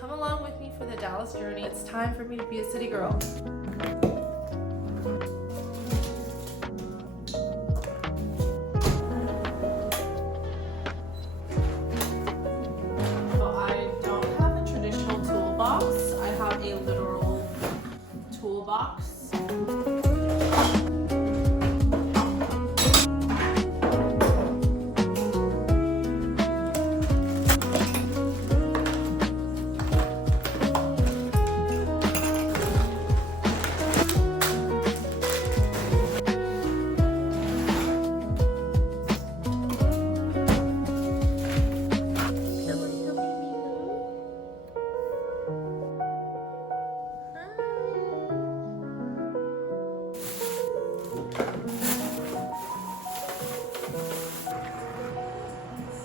Come along with me for the Dallas journey. It's time for me to be a city girl. So I don't have a traditional toolbox. I have a literal toolbox.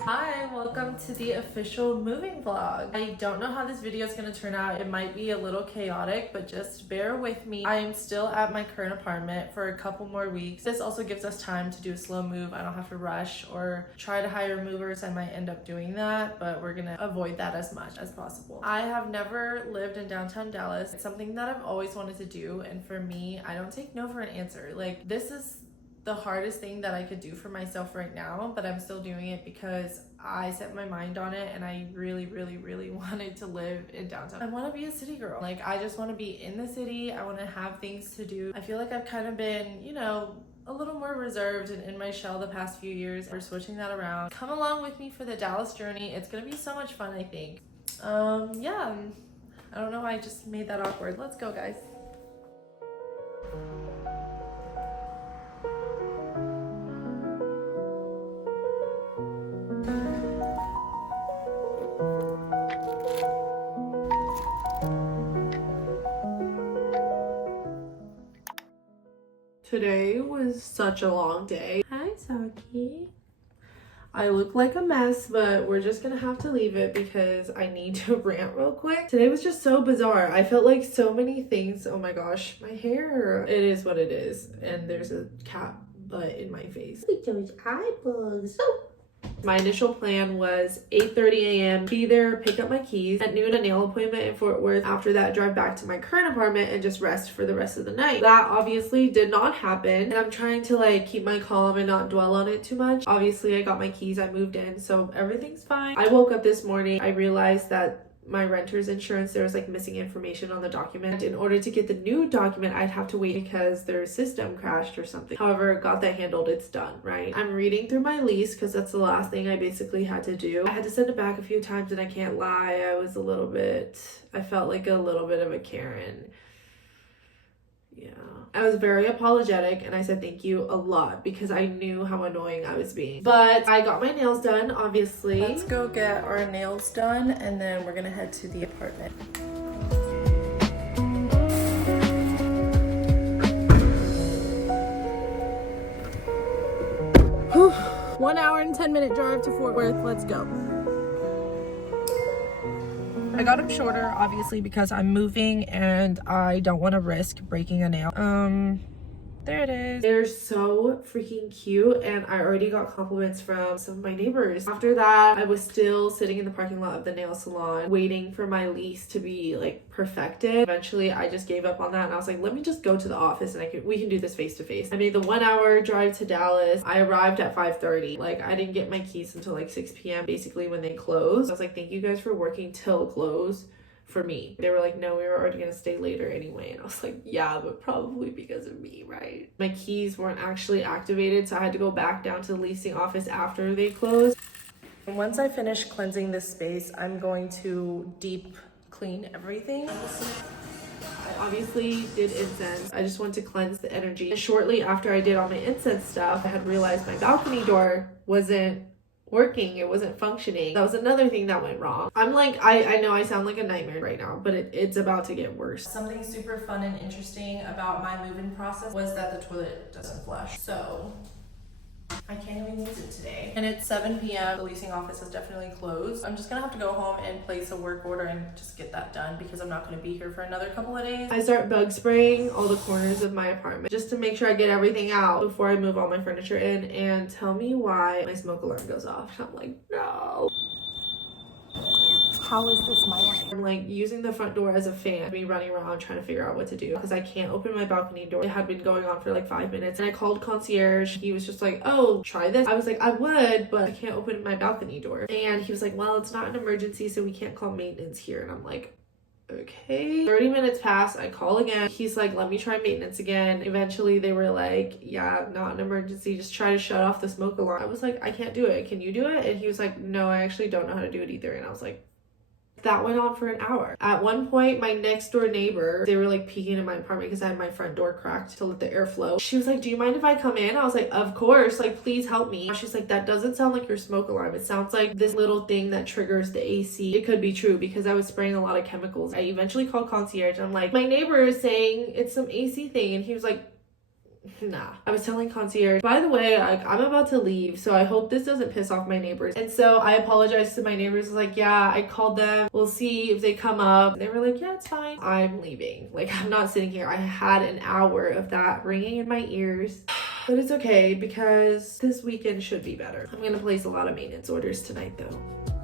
Hi, welcome to the official moving vlog. I don't know how this video is going to turn out. It might be a little chaotic, but just bear with me. I am still at my current apartment for a couple more weeks. This also gives us time to do a slow move. I don't have to rush or try to hire movers. I might end up doing that, but we're going to avoid that as much as possible. I have never lived in downtown Dallas. It's something that I've always wanted to do, and for me, I don't take no for an answer. Like, this is the hardest thing that I could do for myself right now, but I'm still doing it because I set my mind on it and I really wanted to live in downtown. I want to be a city girl. Like, I just want to be in the city. I want to have things to do. I feel like I've kind of been, you know, a little more reserved and in my shell the past few years. We're switching that around. Come along with me for the Dallas journey. It's gonna be so much fun, I think. Yeah, I don't know why I just made that awkward. Let's go, guys. Today was such a long day. Hi, Saki. I look like a mess, but we're just gonna have to leave it because I need to rant real quick. Today was just so bizarre. I felt like so many things. Oh my gosh, my hair. It is what it is. And there's a cat butt in my face. Look at those eyeballs. My initial plan was 8:30 a.m. be there, pick up my keys. At noon, a nail appointment in Fort Worth. After that, drive back to my current apartment and just rest for the rest of the night. That obviously did not happen, and I'm trying to like keep my calm and not dwell on it too much. Obviously, I got my keys, I moved in, so everything's fine. I woke up this morning, I realized that my renter's insurance, there was like missing information on the document. In order to get the new document, I'd have to wait because their system crashed or something. However, got that handled, it's done, right? I'm reading through my lease because that's the last thing I basically had to do. I had to send it back a few times, and I can't lie, I felt like a little bit of a Karen. Yeah, I was very apologetic and I said thank you a lot because I knew how annoying I was being. But I got my nails done, obviously. Let's go get our nails done and then we're gonna head to the apartment. Whew. 1 hour and 10-minute drive to Fort Worth. Let's go. I got them shorter, obviously, because I'm moving and I don't want to risk breaking a nail. There it is. They're so freaking cute, and I already got compliments from some of my neighbors. After that, I was still sitting in the parking lot of the nail salon waiting for my lease to be like perfected. Eventually, I just gave up on that and I was like, let me just go to the office and we can do this face to face. I made the 1 hour drive to Dallas. I arrived at 5:30. Like, I didn't get my keys until like 6 p.m. basically when they closed. I was like, thank you guys for working till close for me. They were like, no, we were already gonna stay later anyway. And I was like, yeah, but probably because of me, right? My keys weren't actually activated, so I had to go back down to the leasing office after they closed. And once I finish cleansing this space, I'm going to deep clean everything. I obviously did incense. I just wanted to cleanse the energy. And shortly after I did all my incense stuff, I had realized my balcony door wasn't working, it wasn't functioning. That was another thing that went wrong. I'm like, I know I sound like a nightmare right now, but it's about to get worse. Something super fun and interesting about my move-in process was that the toilet doesn't flush. So I can't even use it today. And it's 7 p.m. The leasing office is definitely closed. I'm just gonna have to go home and place a work order and just get that done because I'm not gonna be here for another couple of days. I start bug spraying all the corners of my apartment just to make sure I get everything out before I move all my furniture in. And tell me why my smoke alarm goes off. I'm like, no. How is this my life? I'm like using the front door as a fan, me running around trying to figure out what to do because I can't open my balcony door. It had been going on for like 5 minutes, and I called concierge. He was just like, oh, try this. I was like, I would, but I can't open my balcony door. And he was like, well, it's not an emergency, so we can't call maintenance here. And I'm like, okay. 30 minutes pass, I call again. He's like, let me try maintenance again. Eventually they were like, yeah, not an emergency, just try to shut off the smoke alarm. I was like, I can't do it, can you do it? And he was like, no, I actually don't know how to do it either. And I was like, that went on for an hour. At one point, my next door neighbor, they were like peeking in my apartment because I had my front door cracked to let the air flow. She was like, do you mind if I come in? I was like, of course, like, please help me. She's like, that doesn't sound like your smoke alarm. It sounds like this little thing that triggers the AC. It could be true because I was spraying a lot of chemicals. I eventually called concierge. I'm like, my neighbor is saying it's some AC thing. And he was like, nah. I was telling concierge, by the way, I'm about to leave, so I hope this doesn't piss off my neighbors. And so I apologized to my neighbors. I was like, yeah, I called them, we'll see if they come up. And they were like, yeah, it's fine, I'm leaving. Like, I'm not sitting here. I had an hour of that ringing in my ears. But it's okay because this weekend should be better. I'm gonna place a lot of maintenance orders tonight though.